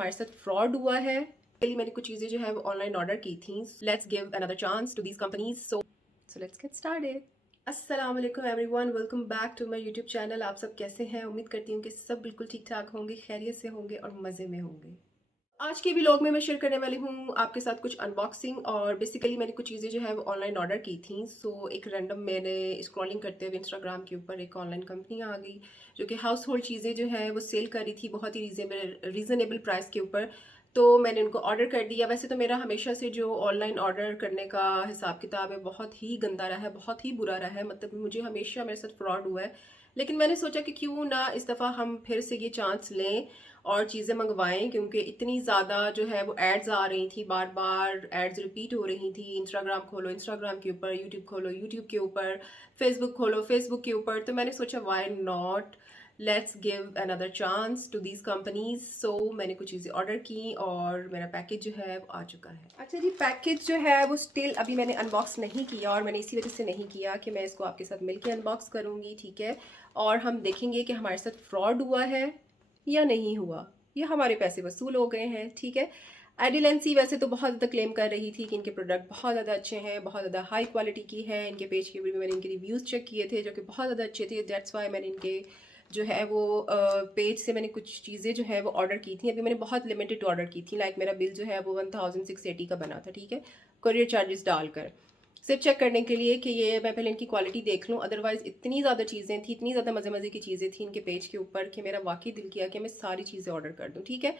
हमारे साथ फ्रॉड हुआ है। पहले मैंने कुछ चीज़ें जो है वो ऑनलाइन ऑर्डर की थी। Let's give another chance to these companies. So let's get started. अस्सलाम वालेकुम everyone, welcome back to my YouTube channel. आप सब कैसे हैं? उम्मीद करती हूँ कि सब बिल्कुल ठीक ठाक होंगे, खैरियत से होंगे और मज़े में होंगे। आज के व्लॉग में मैं शेयर करने वाली हूँ आपके साथ कुछ अनबॉक्सिंग। और बेसिकली मैंने कुछ चीज़ें जो है वो ऑनलाइन ऑर्डर की थी। एक रैंडम मैंने स्क्रॉलिंग करते हुए इंस्टाग्राम के ऊपर एक ऑनलाइन कंपनी आ गई जो कि हाउस होल्ड चीज़ें जो है वो सेल कर रही थी बहुत ही रीज़नेबल प्राइस के ऊपर। तो मैंने उनको ऑर्डर कर दिया। वैसे तो मेरा हमेशा से जो ऑनलाइन ऑर्डर करने का हिसाब किताब है बहुत ही गंदा रहा है, बहुत ही बुरा रहा है। मतलब मुझे हमेशा मेरे साथ फ्रॉड हुआ है। लेकिन मैंने सोचा कि क्यों ना इस दफ़ा हम फिर से ये चांस लें और चीज़ें मंगवाएं, क्योंकि इतनी ज़्यादा जो है वो एड्स आ रही थी, बार बार एड्स रिपीट हो रही थी। इंस्टाग्राम खोलो इंस्टाग्राम के ऊपर, यूट्यूब खोलो यूट्यूब के ऊपर, फेसबुक खोलो फेसबुक के ऊपर। तो मैंने सोचा why not, let's give another chance to these companies. So मैंने कुछ चीज़ें ऑर्डर की और मेरा पैकेज जो है वो आ चुका है। अच्छा जी, पैकेज जो है वो स्टिल अभी मैंने अनबॉक्स नहीं किया और मैंने इसी वजह से नहीं किया कि मैं इसको आपके साथ मिलकर अनबॉक्स करूँगी, ठीक है। और हम देखेंगे कि हमारे साथ फ्रॉड हुआ है या नहीं हुआ, या हमारे पैसे वसूल हो गए हैं, ठीक है। एडिलेंसी वैसे तो बहुत ज़्यादा क्लेम कर रही थी कि इनके प्रोडक्ट बहुत ज़्यादा अच्छे हैं, बहुत ज़्यादा हाई क्वालिटी की है। इनके पेज के ऊपर भी मैंने इनके रिव्यूज़ चेक किए थे जो कि बहुत ज़्यादा अच्छे थे। दैट्स वाई मैंने इनके जो है वो पेज से मैंने कुछ चीज़ें जो है वो ऑर्डर की थी। अभी मैंने बहुत लिमिटेड ऑर्डर की थी। लाइक मेरा बिल जो है वो 1680 का बना था, ठीक है, कोरियर चार्जेस डालकर, सिर्फ चेक करने के लिए कि ये मैं पहले इनकी क्वालिटी देख लूँ। अदरवाइज़ इतनी ज़्यादा चीज़ें थी, इतनी ज़्यादा मज़े मज़े की चीज़ें थी इनके पेज के ऊपर कि मेरा वाकई दिल किया कि मैं सारी चीज़ें ऑर्डर कर दूँ, ठीक है।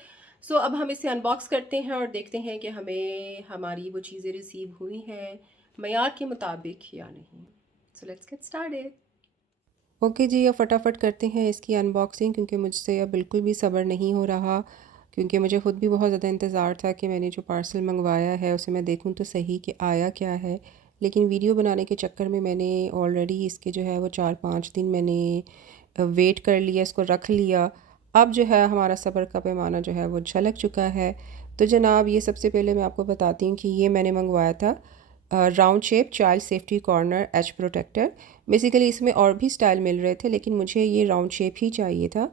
अब हम इसे अनबॉक्स करते हैं और देखते हैं कि हमें हमारी वो चीज़ें रिसीव हुई हैं मयार के मुताबिक या नहीं। So let's get started. Okay जी, अब फटाफट करते हैं इसकी अनबॉक्सिंग, क्योंकि मुझसे अब बिल्कुल भी सब्र नहीं हो रहा। क्योंकि मुझे ख़ुद भी बहुत ज़्यादा इंतज़ार था कि मैंने जो पार्सल मंगवाया है उसे मैं देखूं तो सही कि आया क्या है। लेकिन वीडियो बनाने के चक्कर में मैंने ऑलरेडी इसके जो है वो 4-5 दिन मैंने वेट कर लिया, इसको रख लिया। अब जो है हमारा सब्र का पैमाना जो है वो छलक चुका है। तो जनाब, ये सबसे पहले मैं आपको बताती हूँ कि ये मैंने मंगवाया था round shape child safety corner edge protector. Basically इसमें और भी स्टाइल मिल रहे थे लेकिन मुझे ये राउंड शेप ही चाहिए था।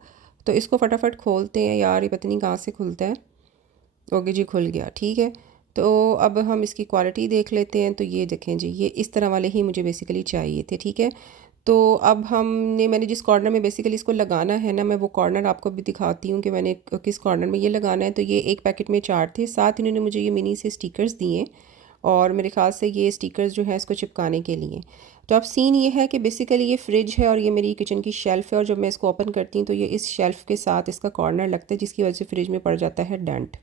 तो इसको फटाफट खोलते हैं। यार ये पता नहीं कहाँ से खुलता है। ओके जी, खुल गया, ठीक है। तो अब हम इसकी क्वालिटी देख लेते हैं। तो ये देखें जी, ये इस तरह वाले ही मुझे बेसिकली चाहिए थे, ठीक है। तो अब मैंने जिस कॉर्नर में बेसिकली इसको लगाना है ना, मैं वो कॉर्नर आपको भी दिखाती हूँ कि मैंने किस कॉर्नर में ये लगाना है। तो ये एक पैकेट में 4 थे, साथ इन्होंने मुझे ये मिनी से स्टिकर्स दिए और मेरे ख्याल से ये स्टिकर्स जो है इसको चिपकाने के लिए। तो अब सीन ये है कि बेसिकली ये फ्रिज है और ये मेरी किचन की शेल्फ़ है और जब मैं इसको ओपन करती हूँ तो ये इस शेल्फ़ के साथ इसका कॉर्नर लगता है, जिसकी वजह से फ्रिज में पड़ जाता है डेंट,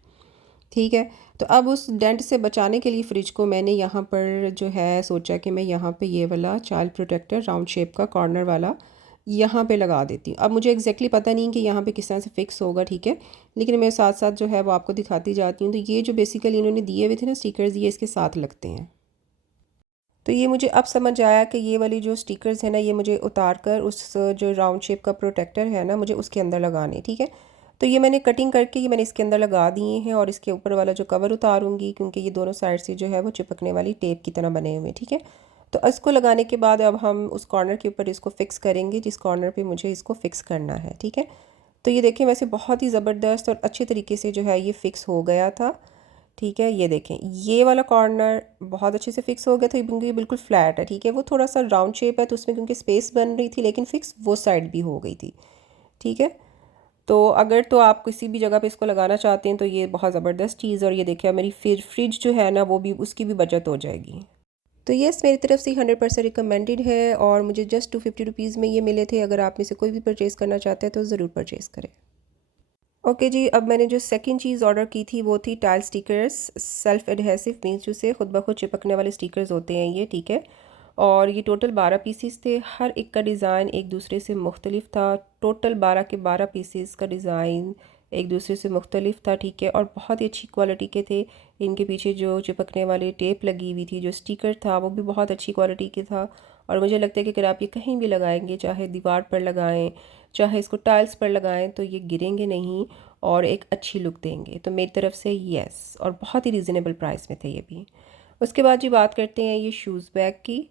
ठीक है। तो अब उस डेंट से बचाने के लिए फ्रिज को मैंने यहाँ पर जो है सोचा कि मैं यहाँ पे ये वाला चाइल्ड प्रोटेक्टर राउंड शेप का कॉर्नर वाला यहाँ पे लगा देती हूँ। अब मुझे एग्जैक्टली पता नहीं कि यहाँ पे किस तरह से फिक्स होगा, ठीक है, लेकिन मैं साथ साथ जो है वो आपको दिखाती जाती हूँ। तो ये जो बेसिकली इन्होंने दिए हुए थे ना स्टिकर्स, ये इसके साथ लगते हैं। तो ये मुझे अब समझ आया कि ये वाली जो स्टिकर्स है ना, ये मुझे उतार कर उस जो राउंड शेप का प्रोटेक्टर है ना, मुझे उसके अंदर लगाने, ठीक है। तो ये मैंने कटिंग करके ये मैंने इसके अंदर लगा दिए हैं और इसके ऊपर वाला जो कवर उतारूंगी, क्योंकि ये दोनों साइड से जो है वो चिपकने वाली टेप की तरह बने हुए, ठीक है। तो इसको लगाने के बाद अब हम उस कॉर्नर के ऊपर इसको फिक्स करेंगे जिस कॉर्नर पे मुझे इसको फिक्स करना है, ठीक है। तो ये देखें, वैसे बहुत ही ज़बरदस्त और अच्छे तरीके से जो है ये फ़िक्स हो गया था, ठीक है। ये देखें, ये वाला कॉर्नर बहुत अच्छे से फिक्स हो गया था क्योंकि ये बिल्कुल फ्लैट है, ठीक है। वो थोड़ा सा राउंड शेप है तो उसमें क्योंकि स्पेस बन रही थी, लेकिन फिक्स वो साइड भी हो गई थी, ठीक है। तो अगर तो आप किसी भी जगह पे इसको लगाना चाहते हैं तो ये बहुत ज़बरदस्त चीज़। और ये देखिए मेरी फ्रिज जो है ना, वो भी उसकी भी बचत हो जाएगी। तो येस, मेरी तरफ से 100% रिकमेंडेड है और मुझे जस्ट 250 रुपीज़ में ये मिले थे। अगर आप में से कोई भी परचेज़ करना चाहते हैं तो ज़रूर परचेज़ करें। ओके जी, अब मैंने जो सेकंड चीज़ ऑर्डर की थी वो थी tile stickers. Self adhesive means से खुद ब खुद चिपकने वाले स्टिकर्स होते हैं ये, ठीक है। और ये टोटल 12 पीसीस थे। हर एक का डिज़ाइन एक दूसरे से मुख्तलिफ था। टोटल 12 के 12 पीसीस का डिज़ाइन एक दूसरे से मुख्तलिफ था, ठीक है। और बहुत ही अच्छी क्वालिटी के थे। इनके पीछे जो चिपकने वाली टेप लगी हुई थी, जो स्टिकर था, वो भी बहुत अच्छी क्वालिटी के था। और मुझे लगता है कि अगर आप ये कहीं भी लगाएंगे, चाहे दीवार पर लगाएं, चाहे इसको टाइल्स पर लगाएं, तो ये गिरेंगे नहीं और एक अच्छी लुक देंगे। तो मेरी तरफ से येस, और बहुत ही रीज़नेबल प्राइस में थे ये भी। उसके बाद जी बात करते हैं ये शूज़ बैग की,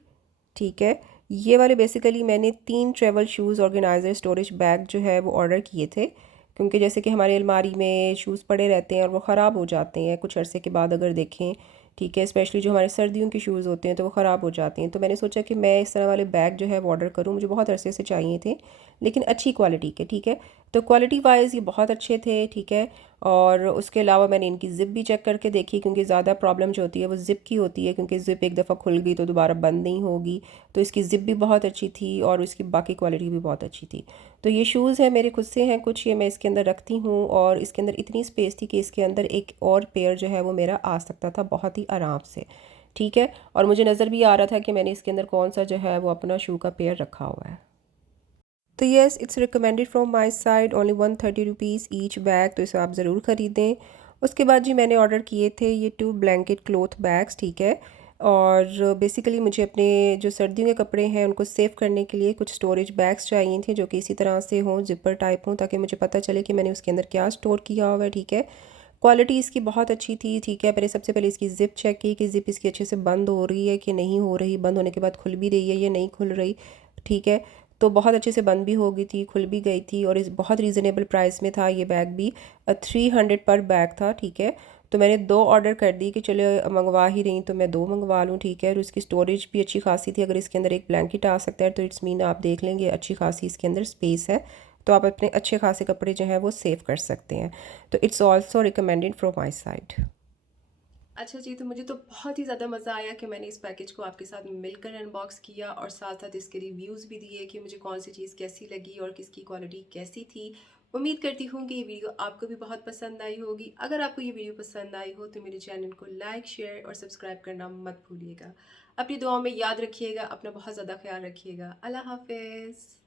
ठीक है। ये वाले बेसिकली मैंने 3 travel shoes organiser storage bag जो है वो ऑर्डर किए थे। क्योंकि जैसे कि हमारे अलमारी में शूज़ पड़े रहते हैं और वो ख़राब हो जाते हैं कुछ अरसे के बाद अगर देखें, ठीक है। स्पेशली जो हमारे सर्दियों के शूज़ होते हैं तो वो ख़राब हो जाते हैं। तो मैंने सोचा कि मैं इस तरह वाले बैग जो है वो ऑर्डर करूँ, मुझे बहुत अरसे से चाहिए थे, लेकिन अच्छी क्वालिटी के, ठीक है। तो क्वालिटी वाइज़ ये बहुत अच्छे थे, ठीक है। और उसके अलावा मैंने इनकी ज़िप भी चेक करके देखी, क्योंकि ज़्यादा प्रॉब्लम जो होती है वो ज़िप की होती है, क्योंकि ज़िप एक दफ़ा खुल गई तो दोबारा बंद नहीं होगी। तो इसकी ज़िप भी बहुत अच्छी थी और इसकी बाकी क्वालिटी भी बहुत अच्छी थी। तो ये शूज़ हैं, मेरे खुद से हैं कुछ, ये मैं इसके अंदर रखती हूँ और इसके अंदर इतनी स्पेस थी कि इसके अंदर एक और पेयर जो है वो मेरा आ सकता था बहुत ही आराम से, ठीक है। और मुझे नज़र भी आ रहा था कि मैंने इसके अंदर कौन सा जो है वो अपना शू का पेयर रखा हुआ है। तो yes, it's recommended from my side, only 130 rupees each bag, तो इसे आप ज़रूर ख़रीदें। उसके बाद जी मैंने ऑर्डर किए थे ये 2 ब्लैंकेट क्लोथ बैग्स, ठीक है। और बेसिकली मुझे अपने जो सर्दियों के कपड़े हैं उनको सेव करने के लिए कुछ स्टोरेज बैग्स चाहिए थे जो कि इसी तरह से हों, जिपर टाइप हों, ताकि मुझे पता चले कि मैंने उसके अंदर क्या स्टोर किया हुआ है, ठीक है। क्वालिटी इसकी बहुत अच्छी थी, ठीक है। मैंने सबसे पहले इसकी ज़िप चेक की कि ज़िप इसकी अच्छे से बंद हो रही है कि नहीं हो रही, बंद होने के बाद खुल भी रही है या नहीं खुल रही, ठीक है। तो बहुत अच्छे से बंद भी हो गई थी, खुल भी गई थी और इस बहुत रीज़नेबल प्राइस में था ये बैग भी। 300 पर बैग था, ठीक है। तो मैंने 2 ऑर्डर कर दी कि चलो मंगवा ही रही तो मैं 2 मंगवा लूँ, ठीक है। और उसकी स्टोरेज भी अच्छी खासी थी, अगर इसके अंदर एक ब्लैंकेट आ सकता है तो इट्स मीन आप देख लेंगे अच्छी खासी इसके अंदर स्पेस है, तो आप अपने अच्छे खासे कपड़े जो हैं वो सेव कर सकते हैं। तो it's also recommended from my side. अच्छा जी, तो मुझे तो बहुत ही ज़्यादा मज़ा आया कि मैंने इस पैकेज को आपके साथ मिलकर अनबॉक्स किया और साथ साथ इसके रिव्यूज़ भी दिए कि मुझे कौन सी चीज़ कैसी लगी और किसकी क्वालिटी कैसी थी। उम्मीद करती हूँ कि ये वीडियो आपको भी बहुत पसंद आई होगी। अगर आपको ये वीडियो पसंद आई हो तो मेरे चैनल को लाइक, शेयर और सब्सक्राइब करना मत भूलिएगा। अपनी दुआओं में याद रखिएगा, अपना बहुत ज़्यादा ख्याल रखिएगा। अल्लाह हाफिज़।